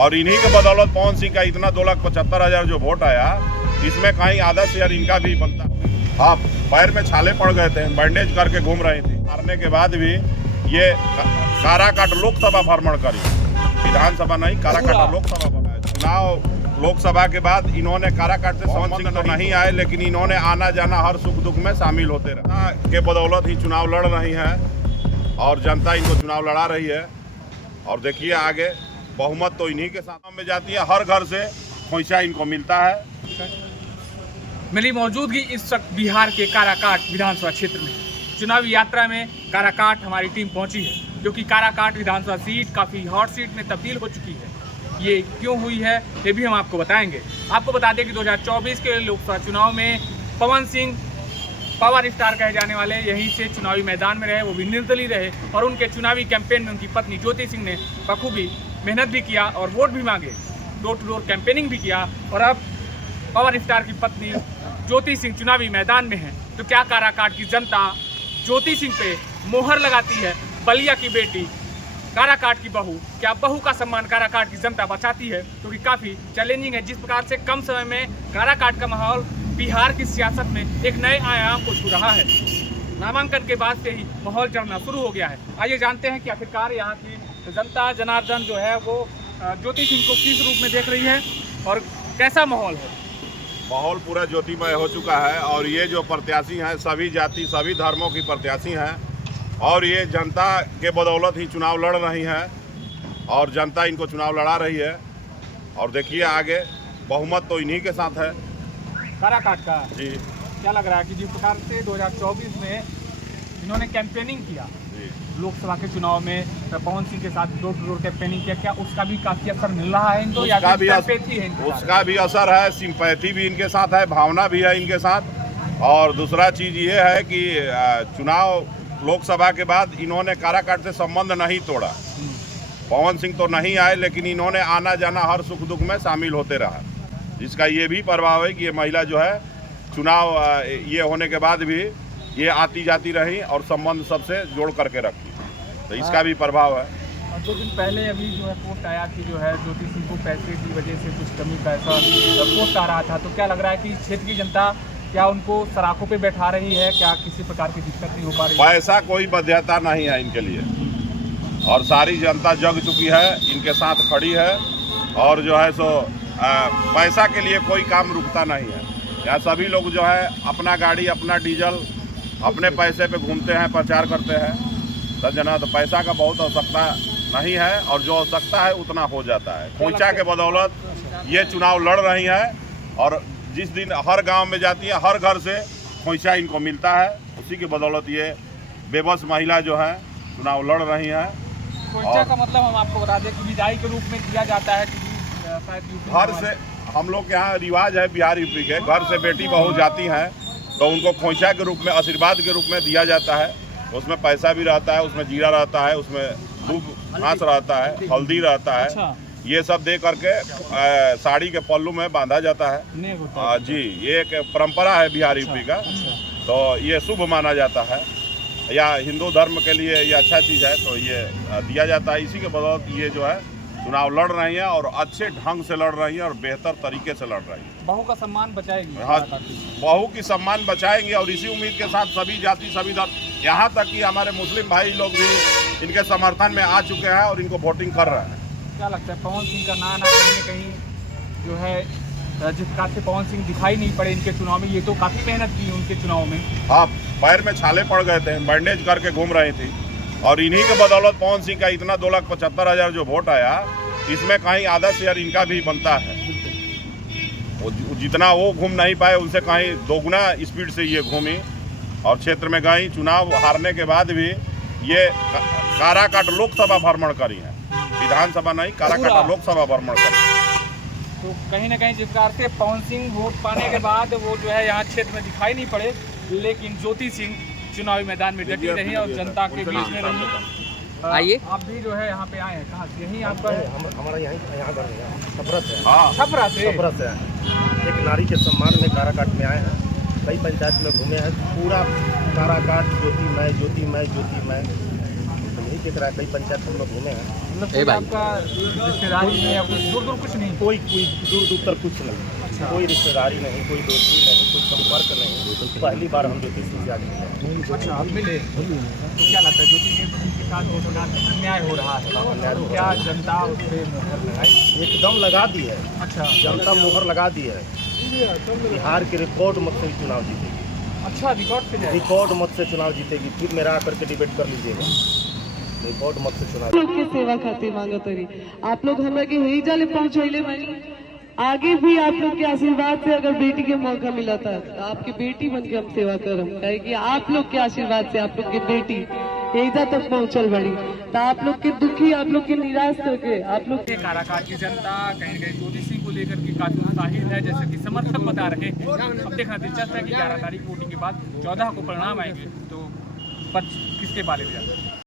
और इन्हीं के बदौलत पवन सिंह का इतना 2,75,000 जो वोट आया, इसमें कहीं आधा शेयर इनका भी बनता। हाँ, पैर में छाले पड़ गए थे, बैंडेज करके घूम रही थी। हारने के बाद भी ये काराकाट लोकसभा भ्रमण करी, विधानसभा नहीं, काराकाट लोकसभा भ्रमण। चुनाव लोकसभा के बाद इन्होंने काराकाट से पवन सिंह तो नहीं आए, लेकिन इन्होंने आना जाना हर सुख दुख में शामिल होते रहे। के बदौलत ही चुनाव लड़ रही है और जनता इनको चुनाव लड़ा रही है। और देखिए आगे बहुमत तो इन्हीं के साथ में जाती है, हर घर से खोइचा इनको मिलता है। मेरी मौजूदगी इस वक्त बिहार के काराकाट विधानसभा क्षेत्र में चुनावी यात्रा में काराकाट हमारी टीम पहुंची है, जो कि काराकाट विधानसभा सीट काफ़ी हॉट सीट में तब्दील हो चुकी है। ये क्यों हुई है ये भी हम आपको बताएंगे। आपको बता दें कि 2024 के लोकसभा चुनाव में पवन सिंह पावर स्टार कहे जाने वाले यहीं से चुनावी मैदान में रहे, वो भी निर्दलीय रहे। और उनके चुनावी कैंपेन में उनकी पत्नी ज्योति सिंह ने बखूबी मेहनत भी किया और वोट भी मांगे, डोर टू डोर कैंपेनिंग भी किया। और अब पावर स्टार की पत्नी ज्योति सिंह चुनावी मैदान में है, तो क्या काराकाट की जनता ज्योति सिंह पे मोहर लगाती है? बलिया की बेटी, काराकाट की बहू, क्या बहू का सम्मान काराकाट की जनता बचाती है? क्योंकि काफ़ी चैलेंजिंग है। जिस प्रकार से कम समय में काराकाट का माहौल बिहार की सियासत में एक नए आयाम को छू रहा है। नामांकन के बाद से ही माहौल चढ़ना शुरू हो गया है। आइए जानते हैं कि आखिरकार यहाँ की जनता जनार्दन जो है वो ज्योति सिंह को किस रूप में देख रही है और कैसा माहौल है। माहौल पूरा ज्योतिमय हो चुका है और ये जो प्रत्याशी हैं सभी जाति सभी धर्मों की प्रत्याशी हैं और ये जनता के बदौलत ही चुनाव लड़ रही हैं और जनता इनको चुनाव लड़ा रही है। और देखिए आगे बहुमत तो इन्हीं के साथ है काराकाट का। जी, क्या लग रहा है कि जिस प्रकार से 2024 में इन्होंने कैंपेनिंग किया लोकसभा के चुनाव में, पवन सिंह के साथ डोर टू डोर कैंपेनिंग किया, क्या उसका भी काफी असर मिल रहा है इनको? उसका भी असर है, सिंपैथी भी इनके साथ है, भावना भी है इनके साथ। और दूसरा चीज ये है कि चुनाव लोकसभा के बाद इन्होंने काराकाट से संबंध नहीं तोड़ा। पवन सिंह तो नहीं आए, लेकिन इन्होंने आना जाना हर सुख दुख में शामिल होते रहा, जिसका ये भी प्रभाव है कि ये महिला जो है चुनाव ये होने के बाद भी ये आती जाती रही और संबंध सबसे जोड़ करके रखी, तो इसका भी प्रभाव है। और 2 दिन पहले अभी जो है पोस्ट आया कि जो है ज्योति सिंह को पैसे की वजह से कुछ कमी का ऐसा पोस्ट आ रहा था, तो क्या लग रहा है कि क्षेत्र की जनता क्या उनको सराखों पे बैठा रही है? क्या किसी प्रकार की दिक्कत नहीं हो पा रही? पैसा कोई बाध्यता नहीं है इनके लिए और सारी जनता जग चुकी है, इनके साथ खड़ी है। और जो है सो पैसा के लिए कोई काम रुकता नहीं है। यहाँ सभी लोग जो है अपना गाड़ी अपना डीजल अपने पैसे पे घूमते हैं, प्रचार करते हैं। तो जना तो पैसा का बहुत आवश्यकता नहीं है और जो आवश्यकता है उतना हो जाता है। खोइचा के बदौलत ये चुनाव लड़ रही है और जिस दिन हर गांव में जाती है हर घर से खोइचा इनको मिलता है, उसी के बदौलत ये बेबस महिला जो है चुनाव लड़ रही है। खोइचा का मतलब हम आपको बता दें कि विदाई के रूप में दिया जाता है कि घर से, हम लोग के यहाँ रिवाज है बिहार यूपी के, घर से बेटी बहू जाती हैं तो उनको खोइचा के रूप में आशीर्वाद के रूप में दिया जाता है। उसमें पैसा भी रहता है, उसमें जीरा रहता है, उसमें दूब घास रहता है, हल्दी रहता है। अच्छा। ये सब दे करके साड़ी के पल्लू में बांधा जाता है। जी, ये एक परंपरा है बिहार यूपी का। तो ये शुभ माना जाता है या हिंदू धर्म के लिए ये अच्छा चीज़ है, तो ये दिया जाता है। इसी के बदौलत ये जो है चुनाव लड़ रही हैं और अच्छे ढंग से लड़ रही हैं और बेहतर तरीके से लड़ रही हैं। बहू का सम्मान बचाएगी। हाँ, बहू की सम्मान बचाएंगे और इसी उम्मीद के साथ सभी जाति सभी धर्म, यहाँ तक कि हमारे मुस्लिम भाई लोग भी इनके समर्थन में आ चुके हैं और इनको वोटिंग कर रहे हैं। क्या लगता है पवन सिंह का नाम कहीं न कहीं जो है जिस प्रकार से पवन सिंह दिखाई नहीं पड़े इनके चुनाव में? ये तो काफ़ी मेहनत की उनके चुनाव में। हाँ, पैर में छाले पड़ गए थे, बैंडेज करके घूम रही थी और इन्हीं के बदौलत पवन सिंह का इतना 2,75,000 जो वोट आया, इसमें कहीं आधा शेयर इनका भी बनता है। वो जितना वो घूम नहीं पाए उनसे कहीं दोगुना स्पीड से ये घूमी और क्षेत्र में गई। चुनाव हारने के बाद भी ये काराकाट लोकसभा भ्रमण करी है, विधानसभा नहीं, काराकाट लोकसभा भ्रमण करी। तो कहीं ना कहीं जिस प्रकार से पवन सिंह वोट पाने के बाद वो जो है यहाँ क्षेत्र में दिखाई नहीं पड़े, लेकिन ज्योति सिंह चुनावी मैदान में डटी रही और जनता के बीच में रही। आइए, आप भी जो है यहाँ पे आए हैं, कहाँ से? यहीं आपका है? हमारा यहाँ घर है, छपरा से। हाँ, छपरा से। छपरा से एक नारी के सम्मान में काराकाट में आए हैं, कई पंचायत में घूमे हैं, पूरा काराकाट ज्योतिमय ज्योतिमय ज्योतिमय। दिख रहा है, कई पंचायत हम लोग घूमे हैं, मतलब कोई आपका रिश्तेदारी में या कुछ दूर दूर कुछ नहीं? कोई दूर दूर तक कुछ नहीं, अच्छा। कोई रिश्तेदारी नहीं, कोई दोस्ती नहीं, कोई संपर्क नहीं। पहली बार हम ज्योति सिंह से आज मिले हैं। अच्छा, आप मिले तो क्या लगता है ज्योति सिंह के साथ जो प्रकार से अन्याय हो रहा है तो क्या जनता उस पर मुहर लगाई? एकदम लगा दी है, अच्छा जनता मुहर लगा दी है। बिहार के रिकॉर्ड मत से चुनाव जीतेगी, अच्छा, रिकॉर्ड पे जाएगा। रिकॉर्ड मत से चुनाव जीतेगी। फिर मेरा आकर के डिबेट कर लीजिएगा, रिकॉर्ड मत से चुनाव। लोग के सेवा खातिर मांगत रही, आप लोग हमरा के वही जाले पहुंचैले बानी। आगे भी आप लोग के आशीर्वाद से अगर बेटी के मौका मिला था तो आपकी बेटी बन के हम सेवा करम, कहे कि आप लोग के आशीर्वाद से आप लोग की बेटी एजा तक पहुंचल बड़ी, तो आप लोग के दुखी, आप लोग के निराश करके आप लोग काराकाट की जनता कहीं न कहीं ज्योति सिंह को लेकर के काफी उत्साहित है, जैसे कि समर्थक बता रहे हैं। अब देखना दिलचस्प है कि 11 तारीख वोटिंग के बाद 14 को परिणाम आएंगे तो पक्ष किसके बारे में जाता है।